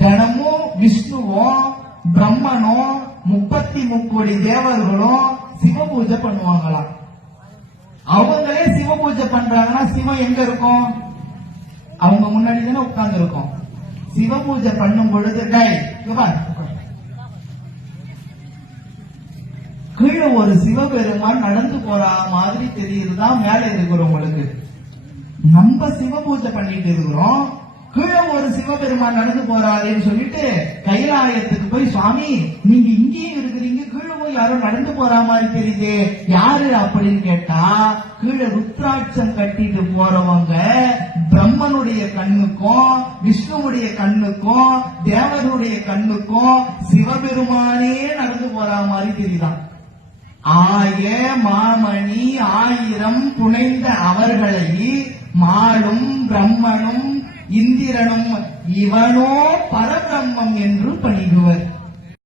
தினமும் விஷ்ணுவும் பிரம்மனும் 33 கோடி தேவர்களும் சிவ பூஜை பண்ணுவாங்களாம். அவங்களே சிவ பூஜை பண்றாங்கன்னா சிவம் எங்க இருக்கும்? அவங்க முன்னாடி தானே உட்கார்ந்து இருக்கும். சிவ பூஜை பண்ணும் பொழுது கீழே ஒரு சிவபெருமான் நடந்து போற மாதிரி தெரியுதுதான் மேல இருக்கிறவங்களுக்கு. நம்ம சிவ பூஜை பண்ணிட்டு இருக்கிறோம், கீழே ஒரு சிவபெருமான் நடந்து போறாருன்னு சொல்லிட்டு கைலாயத்துக்கு போய் சுவாமி நீங்க இங்கேயும் இருக்கிறீங்க, கீழே போய் யாரும் நடந்து போற மாதிரி தெரியுது, யாரு அப்படின்னு கேட்டா கீழே ருத்ராட்சம் கட்டிட்டு போறவங்க பிரம்மனுடைய கண்ணுக்கும் விஷ்ணுவுடைய கண்ணுக்கும் தேவனுடைய கண்ணுக்கும் சிவபெருமானே நடந்து போற மாதிரி தெரியுதான். ஆய மாமணி ஆயிரம் புனைந்த அவர்களை மாலும் பிரம்மனும் இந்திரனும் இவனோ பரபிரம்மம் என்று பணிகுவர்.